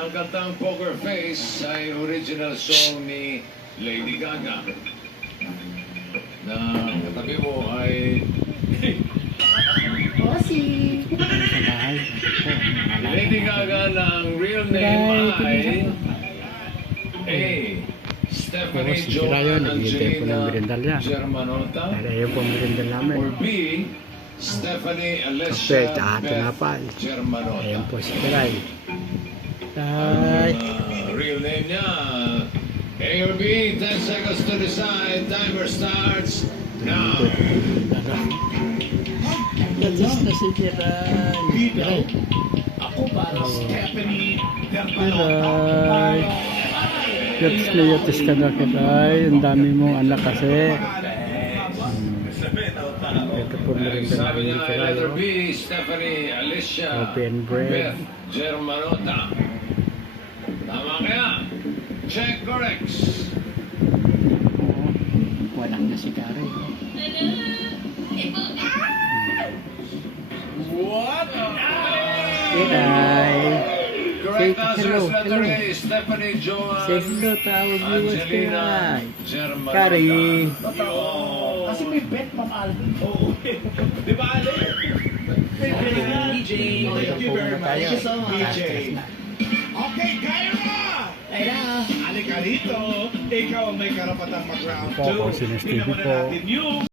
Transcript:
Ang kantang Poker Face ay original song ni Lady Gaga. Na katabi mo ay Bossy. Lady Gaga na ang real name ay A. Stephanie Si Rayo, Joan naghihintay po ng merendal niya. Germanota, Dahil ayaw po merendal namin. or B. Stephanie Kape, Alessia tsaka Beth tinapay. Germanota. Ayan po si Ray. Tay. Real name niya, A or B, 10 seconds to decide. Timer starts now. Natis na si Ray. Ray. Ako para Stephanie Ray. Yatis na yatis ka na kay Ray. Ang dami mong anak kasi. Ito po merendal Sabi namin niya, si Ray. letter B, Stephanie Alessia Open bread. Beth Germanota. Tama kaya? Check corrects. Walang na si Kari. What? Ray. Correct Say answer hello, is letter hello. A, Stephanie Joan Say hello, tawag viewers kay Angelina Ray. Germanota. Kari. Totoo. Kasi may bet pa Alvin. Oo. Di ba, Ale? DJ. Thank you very much. Thank you so much. DJ. Okay, kaya mo! Kaya na. Halika rito. Ikaw ang may karapatang mag-round Po, 2. po, si Miss TV Tingnan muna po. natin yung